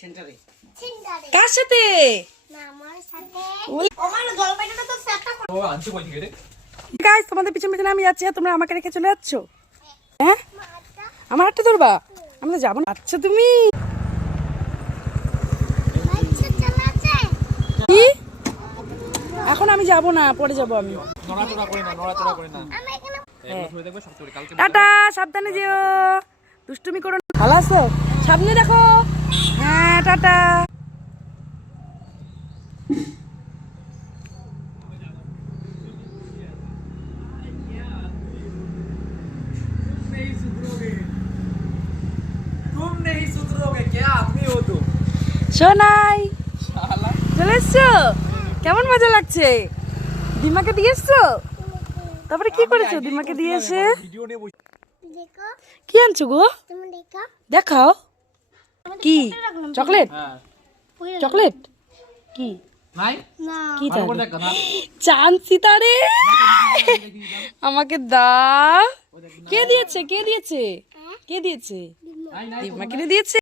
সেন্টারে। কার সাথে? গাইস তোমাদের পিছন পিছনে আমি যাচ্ছি, তোমরা আমাকে রেখে চলে যাচ্ছ? হ্যাঁ, আমার হাতটা ধরবা? আমরা যাবো না। আচ্ছা তুমি কি? এখন আমি যাব না, পরে যাব আমি। টাটা, সাবধানে যেও, দুষ্টুমি করো না। ভালো আছো? সামনে দেখো। হ্যাঁ, টাটা। সোনাই চলে এসছো? কেমন মজা লাগছে? দিমাকে দিয়ে এসছো? তারপরে কি করেছো দিমাকে দিয়ে এসে? কি আনছো গো? দেখাও। কি চকলেট? চকলেট কি? কি চাঁদ সিতারে আমাকে দাও। কে দিয়েছে? কে দিয়েছে? কে দিয়েছে? দিমা কিনে দিয়েছে।